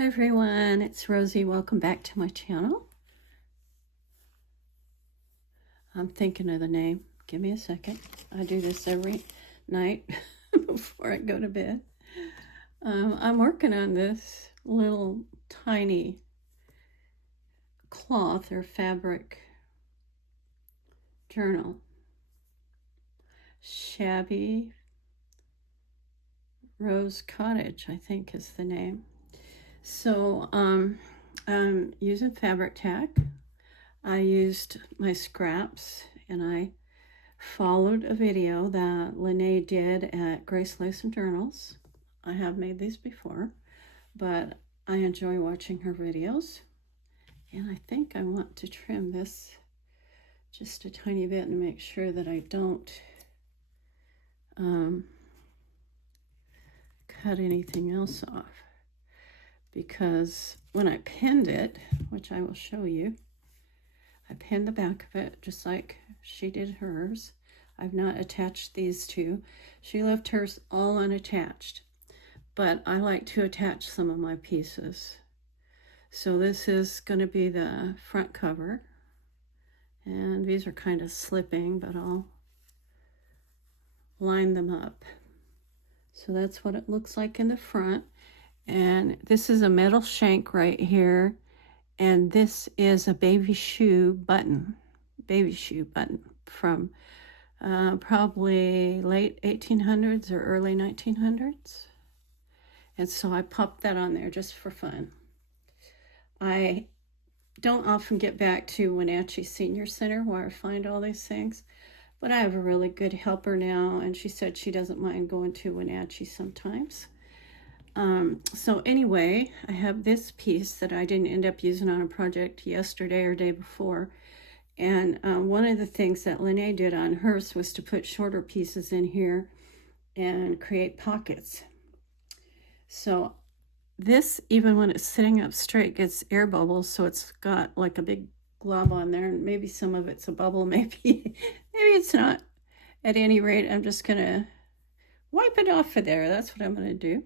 Hi everyone, it's Rosie. Welcome back to my channel. I'm thinking of the name. Give me a second. I do this every night before I go to bed. I'm working on this little tiny cloth or fabric journal. Shabby Rose Cottage, I think is the name. So I'm using fabric tack. I used my scraps and I followed a video that Lene did at Grace Lace and Journals. I have made these before, but I enjoy watching her videos. And I think I want to trim this just a tiny bit and make sure that I don't cut anything else off. Because when I pinned it, which I will show you, I pinned the back of it just like she did hers. I've not attached these two. She left hers all unattached, but I like to attach some of my pieces. So this is going to be the front cover, and these are kind of slipping, but I'll line them up. So that's what it looks like in the front. And this is a metal shank right here. And this is a baby shoe button from probably late 1800s or early 1900s. And so I popped that on there just for fun. I don't often get back to Wenatchee Senior Center where I find all these things, but I have a really good helper now, and she said she doesn't mind going to Wenatchee sometimes. So anyway, I have this piece that I didn't end up using on a project yesterday or day before. And one of the things that Lene did on hers was to put shorter pieces in here and create pockets. So this, even when it's sitting up straight, gets air bubbles. So it's got like a big glob on there, and maybe some of it's a bubble, maybe it's not. At any rate, I'm just gonna wipe it off of there. That's what I'm gonna do.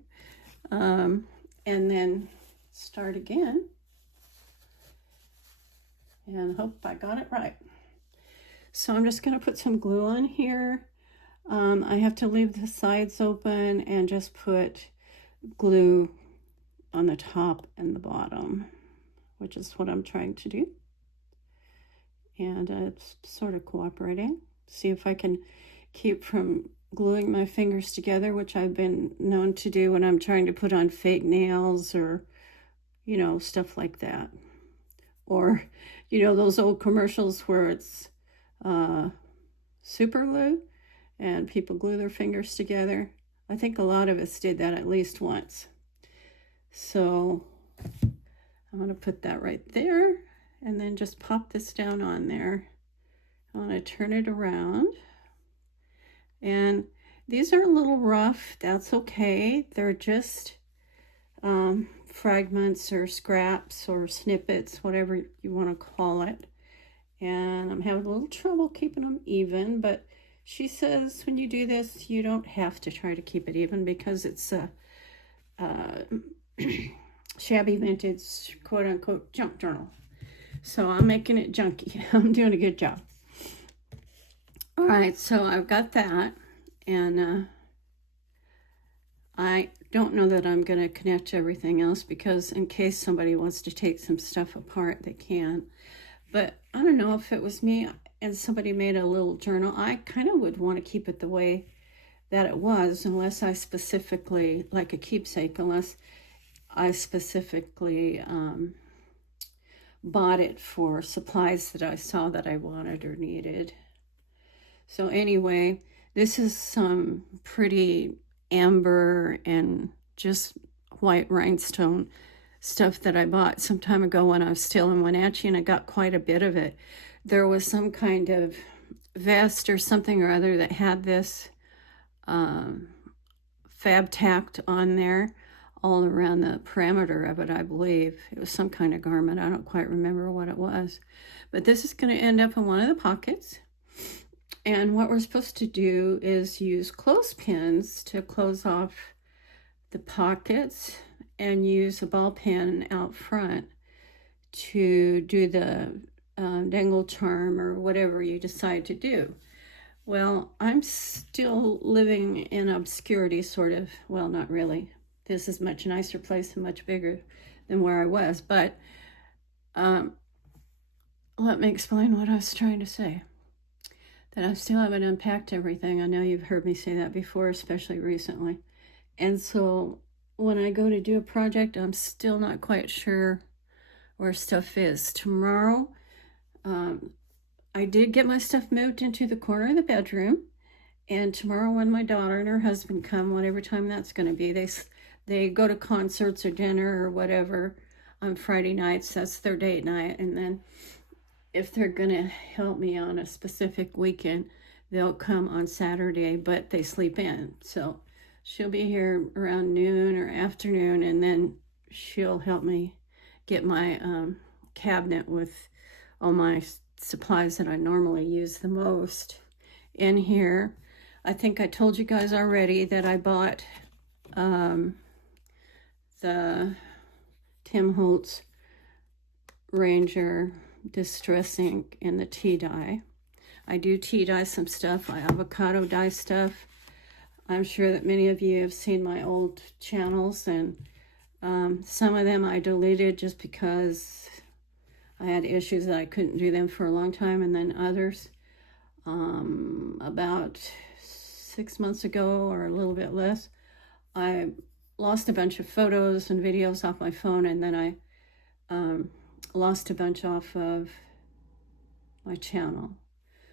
And then start again and hope I got it right. So I'm just going to put some glue on here. I have to leave the sides open and just put glue on the top and the bottom, which is what I'm trying to do. And it's sort of cooperating. See if I can keep from gluing my fingers together, which I've been known to do when I'm trying to put on fake nails or, you know, stuff like that. Or, you know, those old commercials where it's super glue and people glue their fingers together. I think a lot of us did that at least once. So I'm going to put that right there and then just pop this down on there. I want to turn it around. And these are a little rough. That's okay. They're just fragments or scraps or snippets, whatever you want to call it. And I'm having a little trouble keeping them even, but she says when you do this, you don't have to try to keep it even because it's a shabby vintage, quote-unquote, junk journal. So I'm making it junky. I'm doing a good job. All right, so I've got that, and I don't know that I'm going to connect to everything else because in case somebody wants to take some stuff apart, they can. But I don't know, if it was me and somebody made a little journal, I kind of would want to keep it the way that it was, unless I specifically, like a keepsake, unless I specifically bought it for supplies that I saw that I wanted or needed. So anyway, this is some pretty amber and just white rhinestone stuff that I bought some time ago when I was still in Wenatchee, and I got quite a bit of it. There was some kind of vest or something or other that had this fab tacked on there all around the perimeter of it, I believe. It was some kind of garment. I don't quite remember what it was. But this is going to end up in one of the pockets. And what we're supposed to do is use clothespins to close off the pockets and use a ball pen out front to do the dangle charm or whatever you decide to do. Well, I'm still living in obscurity, sort of. Well, not really. This is a much nicer place and much bigger than where I was. But let me explain what I was trying to say. That I still haven't unpacked everything. I know you've heard me say that before, especially recently. And so when I go to do a project, I'm still not quite sure where stuff is. Tomorrow, I did get my stuff moved into the corner of the bedroom. And tomorrow when my daughter and her husband come, whatever time that's going to be, they go to concerts or dinner or whatever on Friday nights. That's their date night. And then if they're going to help me on a specific weekend, they'll come on Saturday, but they sleep in. So she'll be here around noon or afternoon, and then she'll help me get my cabinet with all my supplies that I normally use the most in here. I think I told you guys already that I bought the Tim Holtz Ranger Distress Ink and the tea dye. I do tea dye some stuff. I avocado dye stuff. I'm sure that many of you have seen my old channels, and some of them I deleted just because I had issues that I couldn't do them for a long time, and then others about 6 months ago or a little bit less, I lost a bunch of photos and videos off my phone, and then I lost a bunch off of my channel.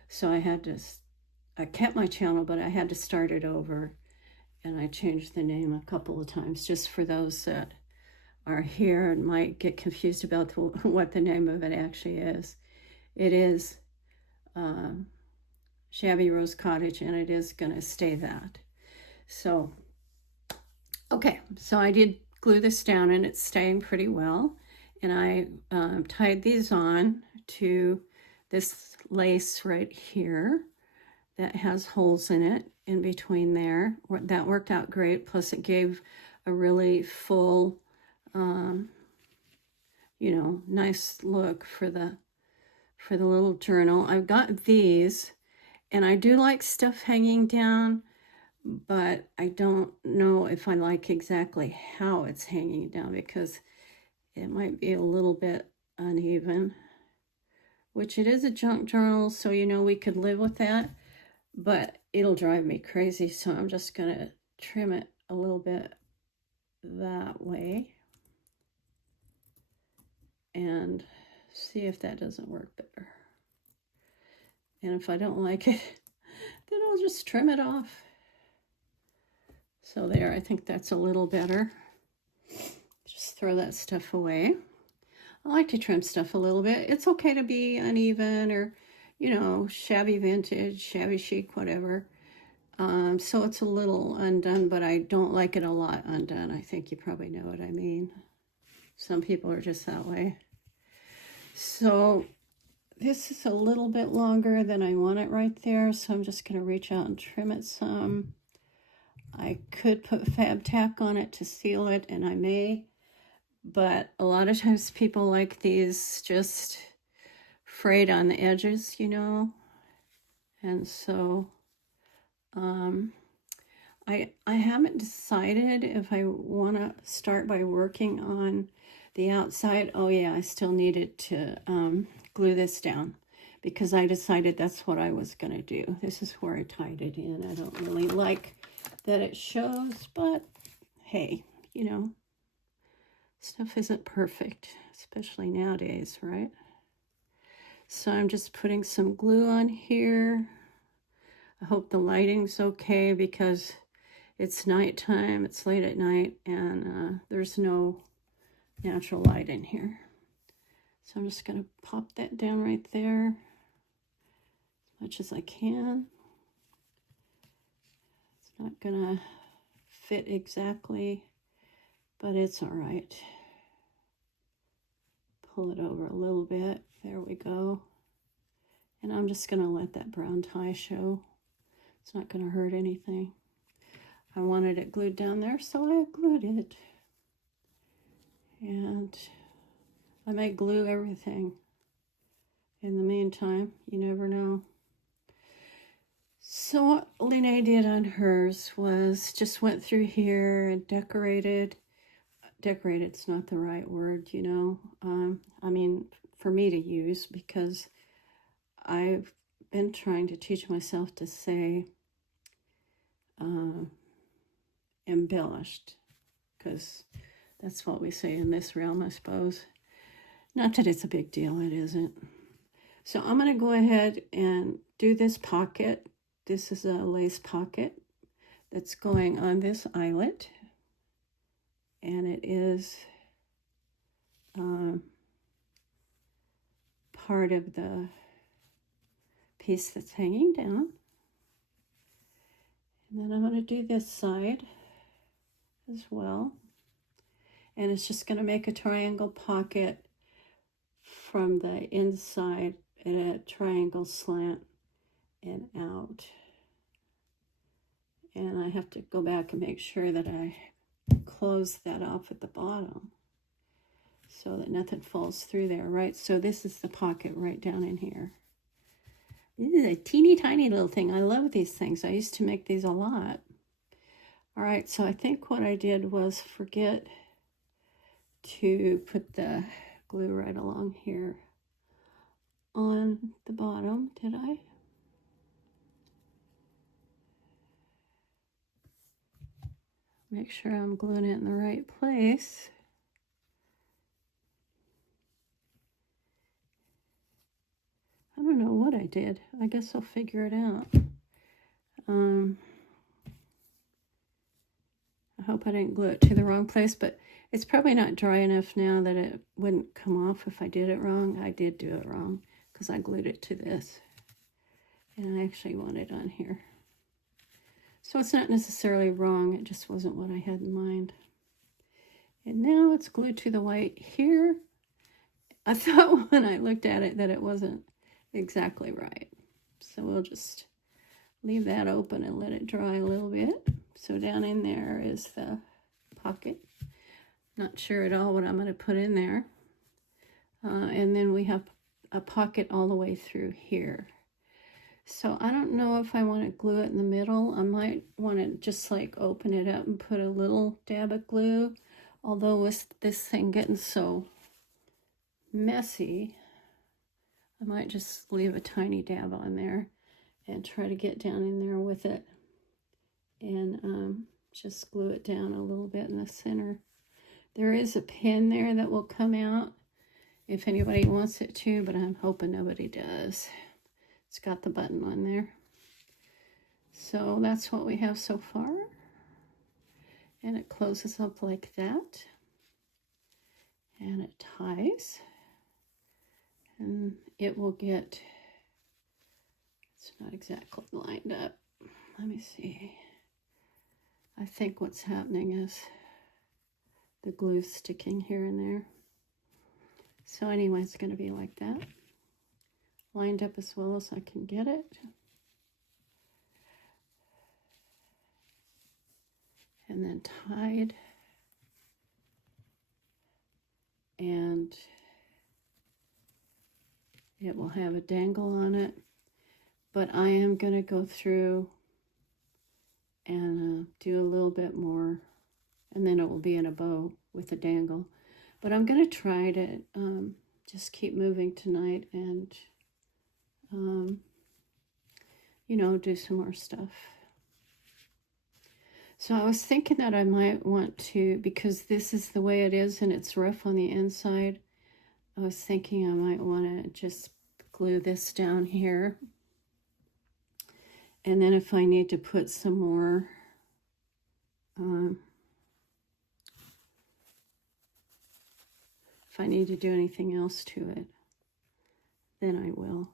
So I kept my channel, but I had to start it over, and I changed the name a couple of times just for those that are here and might get confused about what the name of it actually is. It is Shabby Rose Cottage, and it is going to stay that. So, okay, so I did glue this down, and it's staying pretty well. And I tied these on to this lace right here that has holes in it in between there. That worked out great. Plus it gave a really full, nice look for the little journal. I've got these, and I do like stuff hanging down, but I don't know if I like exactly how it's hanging down, because it might be a little bit uneven, which it is a junk journal, so we could live with that, but it'll drive me crazy, so I'm just going to trim it a little bit that way and see if that doesn't work better. And if I don't like it, then I'll just trim it off. So there, I think that's a little better. Just throw that stuff away. I like to trim stuff a little bit. It's okay to be uneven or, shabby vintage, shabby chic, whatever. So it's a little undone, but I don't like it a lot undone. I think you probably know what I mean. Some people are just that way. So this is a little bit longer than I want it right there, so I'm just going to reach out and trim it some. I could put fab tack on it to seal it, and I may, but a lot of times people like these just frayed on the edges, and so I haven't decided if I want to start by working on the outside. Oh yeah, I still needed to glue this down, because I decided that's what I was going to do. This is where I tied it in. I don't really like that it shows, but hey, stuff isn't perfect, especially nowadays, right? So I'm just putting some glue on here. I hope the lighting's okay, because it's nighttime, it's late at night, and there's no natural light in here. So I'm just going to pop that down right there as much as I can. It's not going to fit exactly, but it's all right. Pull it over a little bit. There we go. And I'm just going to let that brown tie show. It's not going to hurt anything. I wanted it glued down there, so I glued it. And I might glue everything in the meantime. You never know. So what Lene did on hers was just went through here and decorated. Decorated's not the right word, you know. I mean, for me to use, because I've been trying to teach myself to say embellished, because that's what we say in this realm, I suppose. Not that it's a big deal, it isn't. So I'm going to go ahead and do this pocket. This is a lace pocket that's going on this eyelet, and it is part of the piece that's hanging down. And then I'm going to do this side as well. And it's just going to make a triangle pocket from the inside at a triangle slant and out. And I have to go back and make sure that I close that off at the bottom so that nothing falls through there, right? So this is the pocket right down in here. This is a teeny tiny little thing. I love these things. I used to make these a lot. All right, so I think what I did was forget to put the glue right along here on the bottom, did I? Make sure I'm gluing it in the right place. I don't know what I did. I guess I'll figure it out. I hope I didn't glue it to the wrong place, but it's probably not dry enough now that it wouldn't come off if I did it wrong. I did do it wrong because I glued it to this. And I actually want it on here. So it's not necessarily wrong, it just wasn't what I had in mind. And now it's glued to the white here. I thought when I looked at it that it wasn't exactly right. So we'll just leave that open and let it dry a little bit. So down in there is the pocket. Not sure at all what I'm going to put in there. And then we have a pocket all the way through here. So I don't know if I want to glue it in the middle. I might want to just like open it up and put a little dab of glue. Although with this thing getting so messy, I might just leave a tiny dab on there and try to get down in there with it and just glue it down a little bit in the center. There is a pin there that will come out if anybody wants it to, but I'm hoping nobody does. It's got the button on there. So that's what we have so far. And it closes up like that. And it ties. And it will get, it's not exactly lined up. Let me see. I think what's happening is the glue sticking here and there. So anyway, it's going to be like that. Lined up as well as I can get it. And then tied. And it will have a dangle on it. But I am going to go through and do a little bit more. And then it will be in a bow with a dangle. But I'm going to try to just keep moving tonight and you know, do some more stuff. So I was thinking that I might want to, because this is the way it is and it's rough on the inside, I was thinking I might want to just glue this down here. And then if I need to put some more if I need to do anything else to it, then I will.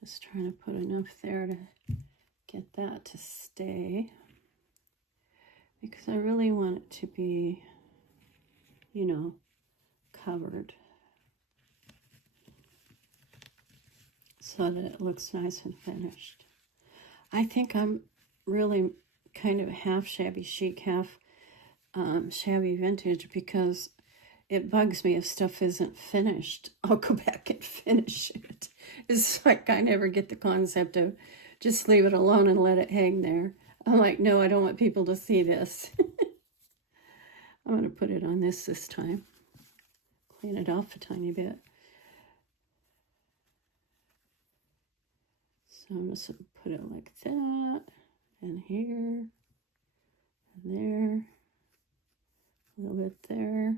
Just trying to put enough there to get that to stay, because I really want it to be, you know, covered so that it looks nice and finished. I think I'm really kind of half shabby chic, half Shabby Vintage because it bugs me if stuff isn't finished. I'll go back and finish it. It's like I never get the concept of just leave it alone and let it hang there. I'm like, no, I don't want people to see this. I'm going to put it on this time. Clean it off a tiny bit. So I'm just going to put it like that, and here, and there, a little bit there.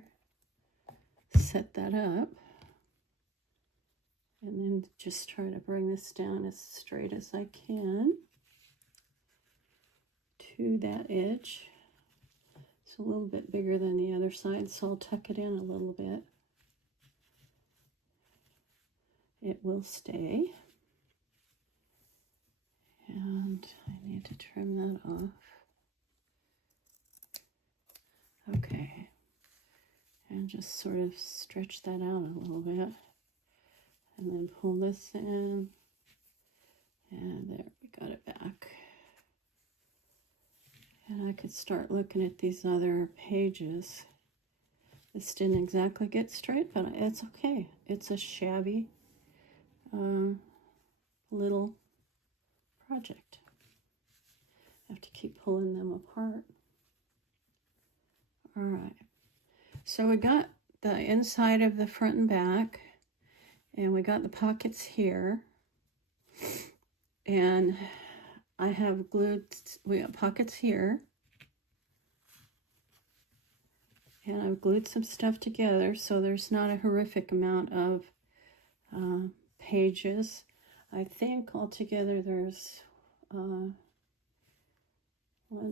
Set that up. And then just try to bring this down as straight as I can to that edge. It's a little bit bigger than the other side, so I'll tuck it in a little bit. It will stay. And I need to trim that off. Okay. And just sort of stretch that out a little bit. And then pull this in. And there, we got it back. And I could start looking at these other pages. This didn't exactly get straight, but it's okay. It's a shabby little project. I have to keep pulling them apart. All right. So we got the inside of the front and back, and we got the pockets here. And I have glued, we got pockets here. And I've glued some stuff together so there's not a horrific amount of pages. I think altogether there's 1,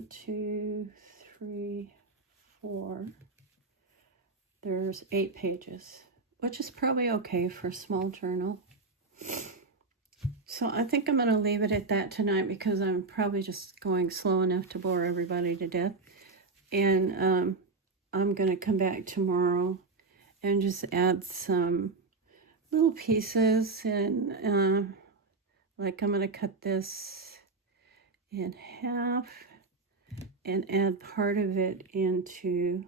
2, 3, 4. There's 8 pages, which is probably okay for a small journal. So I think I'm going to leave it at that tonight because I'm probably just going slow enough to bore everybody to death. And I'm going to come back tomorrow and just add some little pieces. And like I'm going to cut this in half and add part of it into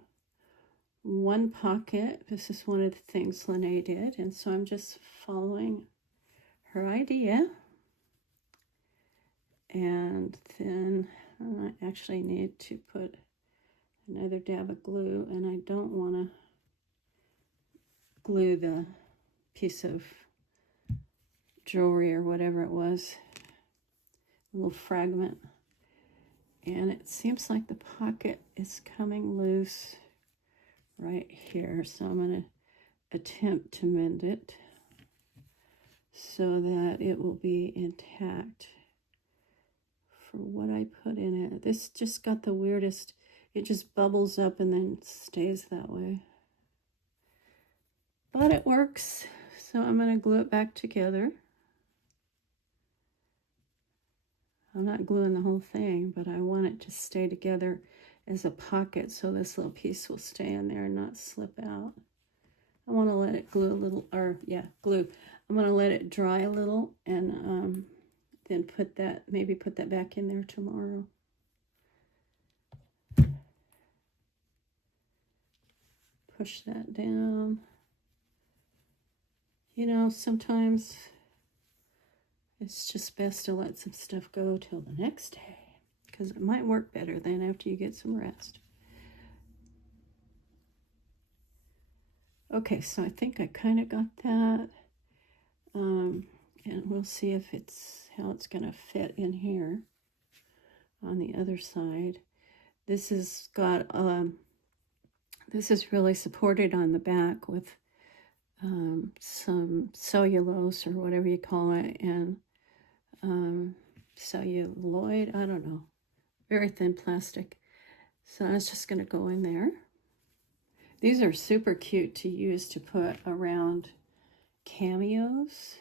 one pocket. This is one of the things Lene did. And so I'm just following her idea. And then I actually need to put another dab of glue, and I don't want to glue the piece of jewelry or whatever it was, a little fragment. And it seems like the pocket is coming loose right here, so I'm going to attempt to mend it so that it will be intact for what I put in it. This just got the weirdest, it just bubbles up and then stays that way. But it works, so I'm going to glue it back together. I'm not gluing the whole thing, but I want it to stay together as a pocket so this little piece will stay in there and not slip out. I want to let it glue a little, glue. I'm going to let it dry a little and then maybe put that back in there tomorrow. Push that down. You know, sometimes it's just best to let some stuff go till the next day because it might work better then after you get some rest. Okay, so I think I kind of got that. And we'll see if how it's going to fit in here on the other side. This is got, this is really supported on the back with some cellulose or whatever you call it, and celluloid, I don't know, very thin plastic. So it's just going to go in there. These are super cute to use to put around cameos.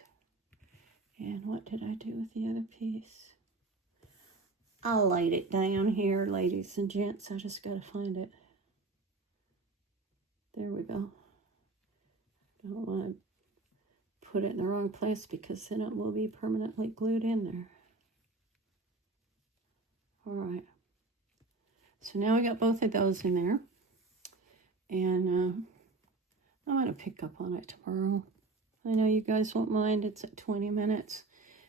And what did I do with the other piece? I'll light it down here, ladies and gents. I just got to find it. There we go. Don't want to put it in the wrong place because then it will be permanently glued in there. All right. So now we got both of those in there. And I'm going to pick up on it tomorrow. I know you guys won't mind. It's at 20 minutes.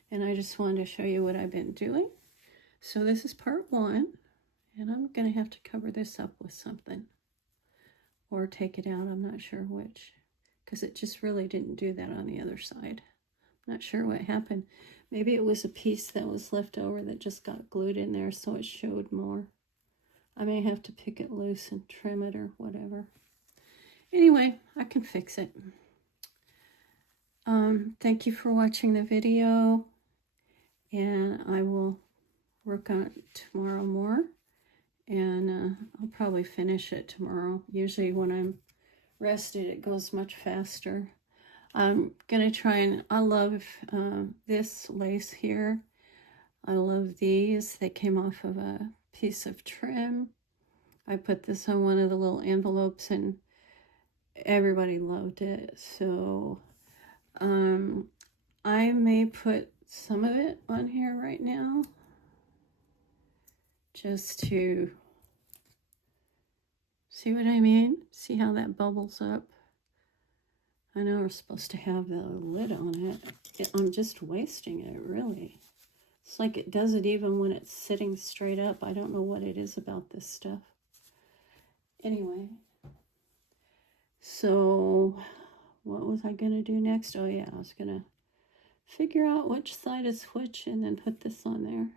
And I just wanted to show you what I've been doing. So this is part 1. And I'm going to have to cover this up with something. Or take it out. I'm not sure which. Because it just really didn't do that on the other side. I'm not sure what happened. Maybe it was a piece that was left over that just got glued in there so it showed more. I may have to pick it loose and trim it or whatever. Anyway, I can fix it. Thank you for watching the video. And I will work on it tomorrow more. And I'll probably finish it tomorrow. Usually when I'm rested, it goes much faster. I'm going to try and, I love this lace here. I love these. They came off of a piece of trim. I put this on one of the little envelopes and everybody loved it. So I may put some of it on here right now just to see what I mean. See how that bubbles up. I know we're supposed to have the lid on it. I'm just wasting it, really. It's like it does it even when it's sitting straight up. I don't know what it is about this stuff. Anyway, so what was I going to do next? Oh yeah, I was going to figure out which side is which and then put this on there.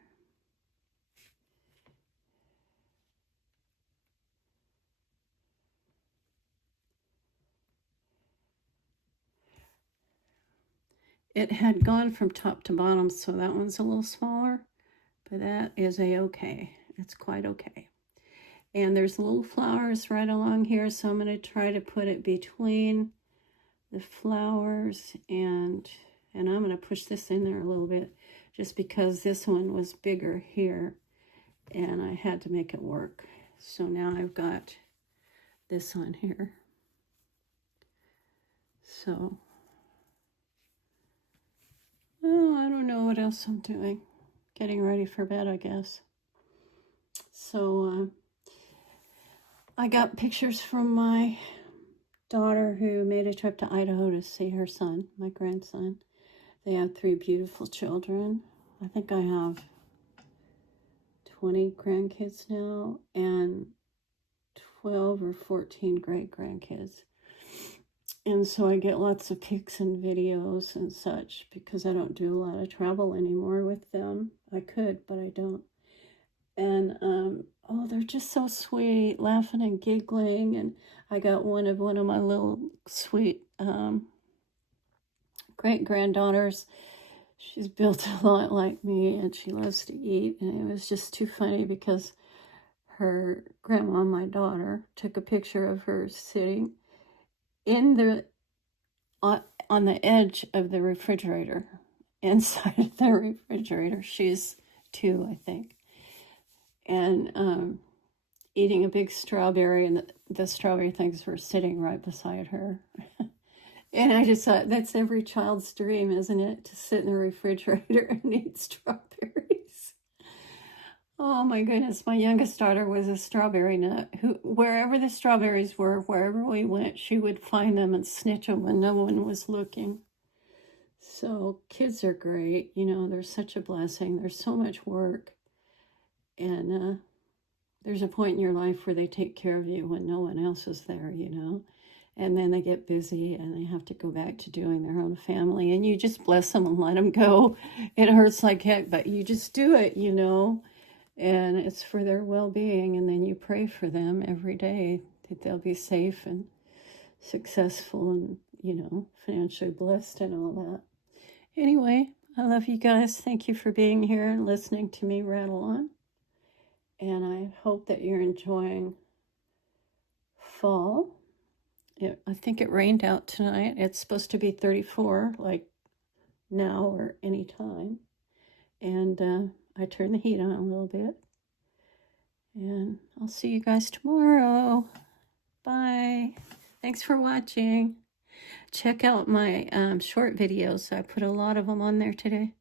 It had gone from top to bottom, so that one's a little smaller, but that is a-okay. It's quite okay. And there's little flowers right along here, so I'm going to try to put it between the flowers, and I'm going to push this in there a little bit, just because this one was bigger here, and I had to make it work. So now I've got this on here. So, oh, I don't know what else I'm doing. Getting ready for bed, I guess. So, I got pictures from my daughter who made a trip to Idaho to see her son, my grandson. They have 3 beautiful children. I think I have 20 grandkids now and 12 or 14 great-grandkids. And so I get lots of pics and videos and such because I don't do a lot of travel anymore with them. I could, but I don't. And, oh, they're just so sweet, laughing and giggling. And I got one of my little sweet great-granddaughters. She's built a lot like me, and she loves to eat. And it was just too funny because her grandma, my daughter, took a picture of her sitting in the on the edge of the refrigerator, inside the refrigerator. She's 2, I think. And eating a big strawberry, and the strawberry things were sitting right beside her. And I just thought, that's every child's dream, isn't it? To sit in the refrigerator and eat strawberries. Oh my goodness, my youngest daughter was a strawberry nut. Wherever the strawberries were, wherever we went, she would find them and snitch them when no one was looking. So kids are great. You know, they're such a blessing. There's so much work. And there's a point in your life where they take care of you when no one else is there, you know. And then they get busy and they have to go back to doing their own family. And you just bless them and let them go. It hurts like heck, but you just do it, you know. And it's for their well-being. And then you pray for them every day that they'll be safe and successful and, you know, financially blessed and all that. Anyway, I love you guys. Thank you for being here and listening to me rattle on. And I hope that you're enjoying fall. I think it rained out tonight. It's supposed to be 34, like now or any time. And I turned the heat on a little bit. And I'll see you guys tomorrow. Bye. Thanks for watching. Check out my short videos. I put a lot of them on there today.